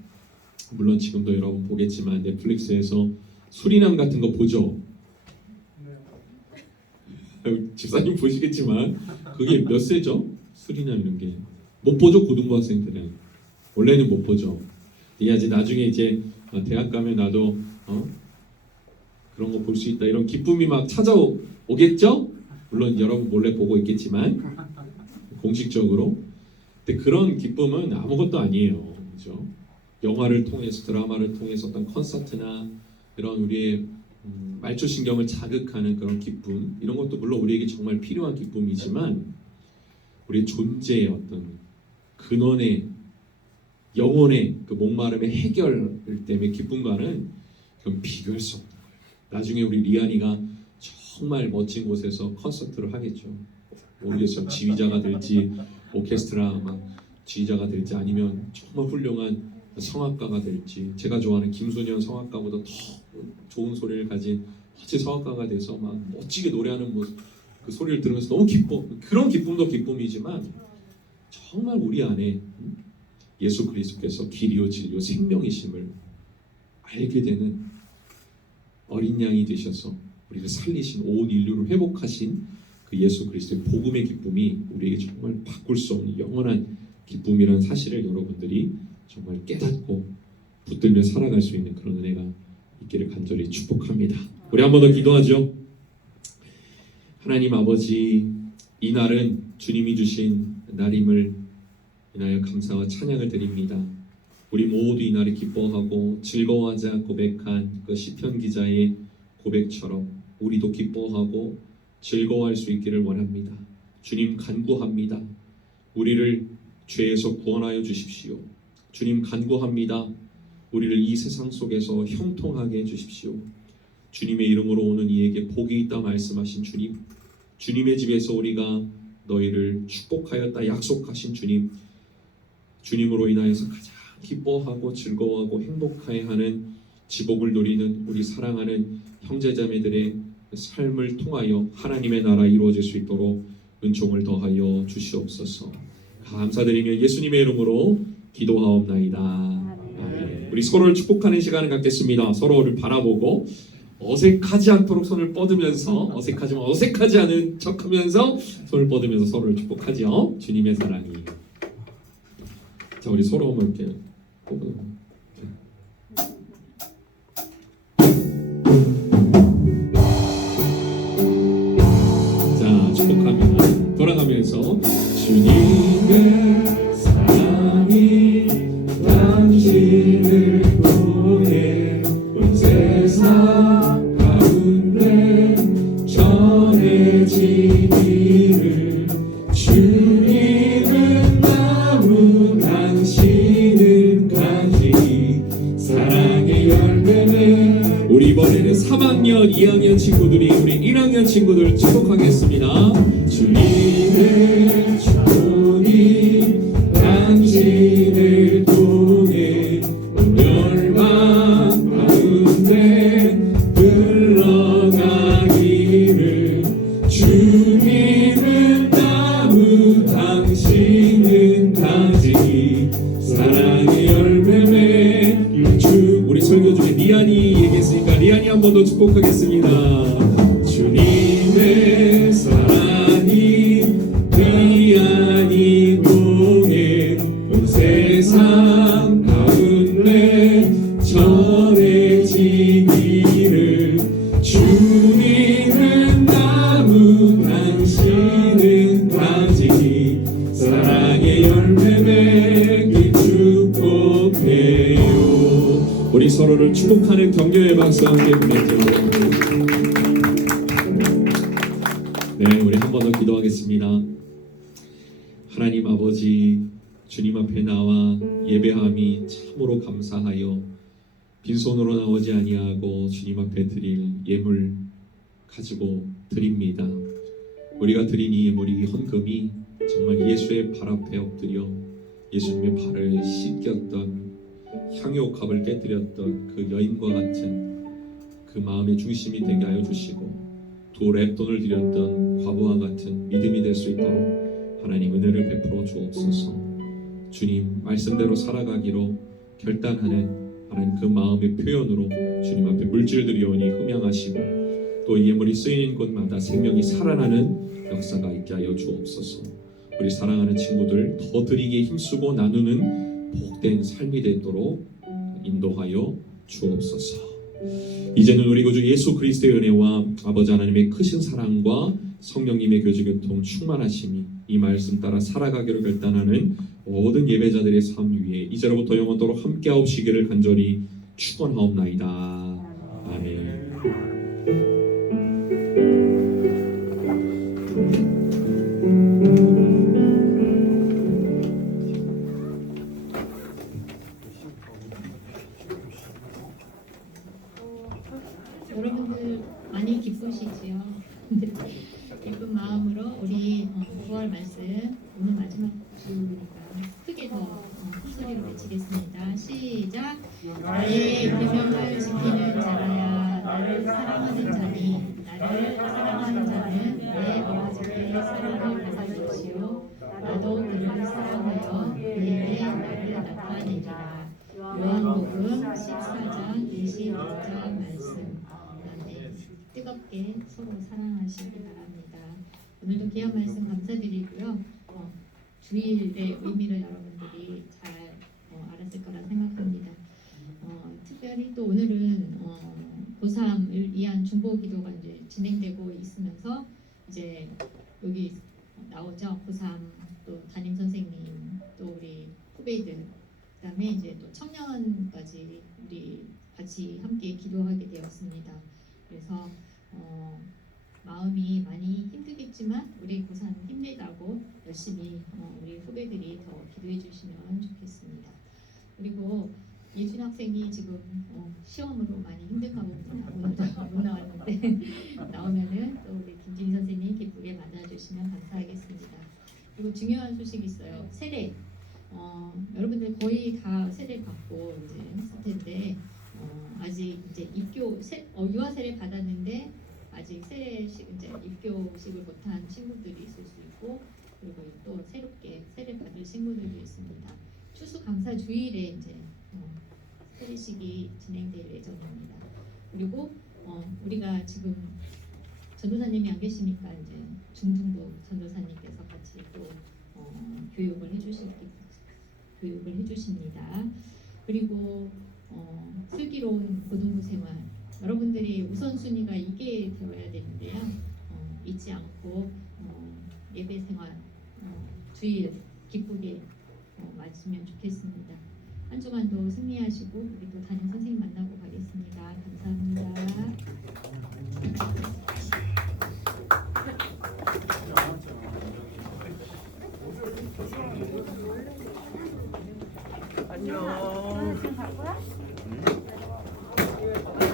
물론 지금도 여러분 보겠지만 넷플릭스에서 수리남 같은 거 보죠? 집사님 보시겠지만 그게 몇 세죠? 수리남 이런 게 못 보죠. 고등부 학생들은 원래는 못 보죠. 이제 나중에 이제 대학 가면 나도 그런 거 볼 수 있다 이런 기쁨이 막 찾아오겠죠? 물론 여러분 몰래 보고 있겠지만 공식적으로. 근데 그런 기쁨은 아무것도 아니에요. 그죠? 영화를 통해서 드라마를 통해서 어떤 콘서트나 이런 우리의 말초신경을 자극하는 그런 기쁨 이런 것도 물론 우리에게 정말 필요한 기쁨이지만 우리의 존재의 어떤 근원의 영혼의 그 목마름의 해결 때문에 기쁨과는 그건 비교할 수 없는 거예요. 나중에 우리 리안이가 정말 멋진 곳에서 콘서트를 하겠죠. 모르겠어요. 지휘자가 될지 오케스트라 지휘자가 될지 아니면 정말 훌륭한 성악가가 될지 제가 좋아하는 김수년 성악가보다 더 좋은 소리를 가진 멋진 성악가가 돼서 막 멋지게 노래하는 그 소리를 들으면서 너무 기뻐. 그런 기쁨도 기쁨이지만 정말 우리 안에 예수 그리스도께서 길이요 진리요 생명이심을 알게 되는 어린 양이 되셔서 우리를 살리신 온 인류를 회복하신 그 예수 그리스도의 복음의 기쁨이 우리에게 정말 바꿀 수 없는 영원한 기쁨이라는 사실을 여러분들이 정말 깨닫고 붙들며 살아갈 수 있는 그런 은혜가 있기를 간절히 축복합니다. 우리 한 번 더 기도하죠. 하나님 아버지, 이 날은 주님이 주신 날임을 인하여 감사와 찬양을 드립니다. 우리 모두 이 날을 기뻐하고 즐거워하자 고백한 그 시편 기자의 고백처럼 우리도 기뻐하고 즐거워할 수 있기를 원합니다. 주님 간구합니다. 우리를 죄에서 구원하여 주십시오. 주님 간구합니다. 우리를 이 세상 속에서 형통하게 해주십시오. 주님의 이름으로 오는 이에게 복이 있다 말씀하신 주님, 주님의 집에서 우리가 너희를 축복하였다 약속하신 주님, 주님으로 인하여서 가장 기뻐하고 즐거워하고 행복해하는 지복을 누리는 우리 사랑하는 형제자매들의 삶을 통하여 하나님의 나라 이루어질 수 있도록 은총을 더하여 주시옵소서. 감사드리며 예수님의 이름으로 기도하옵나이다. 아멘. 우리 서로를 축복하는 시간을 갖겠습니다. 서로를 바라보고 어색하지 않도록 손을 뻗으면서, 어색하지만 어색하지 않은 척하면서 손을 뻗으면서 서로를 축복하지요. 주님의 사랑이. 자, 우리 서로 한번 이렇게 꼽으면. 자, 축복하면 돌아가면서 주님의 사랑이 당신을 통해 온 세상 가운데 전해지기를 주님은 나무 당신은 가지 사랑의 열매네. 우리 이번에는 3학년 2학년 친구들이 우리 1학년 친구들 축복하겠습니다. 주님의 축복이 당신을 통해 온 열방 가운데 흘러가기를 주님은 나무 당신은 가지 사랑의 열매 맺길 주. 우리 설교 중에 리안이 얘기했으니까 리안이 한 번 더 축복하겠습니다. 주님의 사랑이 리안이 통해 온 세상 가운데 전해지기를 주님은 나무 당신은 가지 사랑의 열매 맺길 축복해요. 우리 서로를 축복하는 격려의 박수 함께 보내죠. 네, 우리 한 번 더 기도하겠습니다. 하나님 아버지, 주님 앞에 나와 예배함이 참으로 감사하여 빈손으로 나오지 아니하고 주님 앞에 드릴 예물 가지고 드립니다. 우리가 드린 이 예물이 헌금이 정말 예수의 발 앞에 엎드려 예수님의 발을 씻겼던 향유옥합을 깨뜨렸던 그 여인과 같은 그 마음의 중심이 되게 하여 주시고 두 랩돈을 드렸던 과부와 같은 믿음이 될 수 있도록 하나님 은혜를 베풀어 주옵소서. 주님 말씀대로 살아가기로 결단하는 하나님 그 마음의 표현으로 주님 앞에 물질들이 오니 흠양하시고 또 이 예물이 쓰이는 곳마다 생명이 살아나는 역사가 있게 하여 주옵소서. 우리 사랑하는 친구들 더 드리기에 힘쓰고 나누는 복된 삶이 되도록 인도하여 주옵소서. 이제는 우리 구주 예수 그리스도의 은혜와 아버지 하나님의 크신 사랑과 성령님의 교제교통 충만하심이 이 말씀 따라 살아가기로 결단하는 모든 예배자들의 삶 위에 이제로부터 영원토록 함께하옵시기를 간절히 축원하옵나이다. 아멘. 여러분들 많이 기쁘시지요? 기쁜 마음으로 우리 9월 말씀 오늘 마지막 주니까 크게 더 큰 소리로 외치겠습니다. 시작. 나의 계명을 지키는 자라야 나를 사랑하는 자니 나를 사랑하는 자는 내 아버지의 사랑을 받을 것이요 나도 그를 사랑하여 그에게 나를 나타내리라. 요한복음 14장 22절 말씀. 네, 뜨겁게 서로 사랑하시기 바랍니다. 오늘도 귀한 말씀 감사드리고요. 주일의 의미를 여러분들이 잘 알았을 거라 생각합니다. 특별히 또 오늘은 위한 중보 기도가 이제 진행되고 있으면서 이제 여기 나오죠. 고3 또 담임 선생님 또 우리 후배들 그다음에 이제 또 청년까지 우리 같이 함께 기도하게 되었습니다. 그래서 마음이 많이 힘들겠지만 우리 고3 힘내자고 열심히 우리 후배들이 더 기도해 주시면 좋겠습니다. 그리고 예준 학생이 지금 시험으로 많이 힘들까고 오늘도 못 나왔는데 나오면은 또 우리 김진희 선생님 기쁘게 맞아주시면 감사하겠습니다. 그리고 중요한 소식이 있어요. 세례. 여러분들 거의 다 세례 받고 이제 했을 텐데 아직 이제 유아 세례 받았는데 아직 세례식 이제 입교식을 못한 친구들이 있을 수 있고 그리고 또 새롭게 세례 받을 친구들도 있습니다. 추수감사 주일에 이제 세례식이 진행될 예정입니다. 그리고 우리가 지금 전도사님이 안 계시니까 이제 중등부 전도사님께서 같이 또 교육을 해주십니다. 그리고 슬기로운 고등부 생활 여러분들이 우선순위가 이게 되어야 되는데요. 잊지 않고 예배 생활 주일 기쁘게 맞으면 좋겠습니다. 한 주간도 승리하시고 우리 또 담임 선생님 만나고 가겠습니다. 감사합니다. 안녕.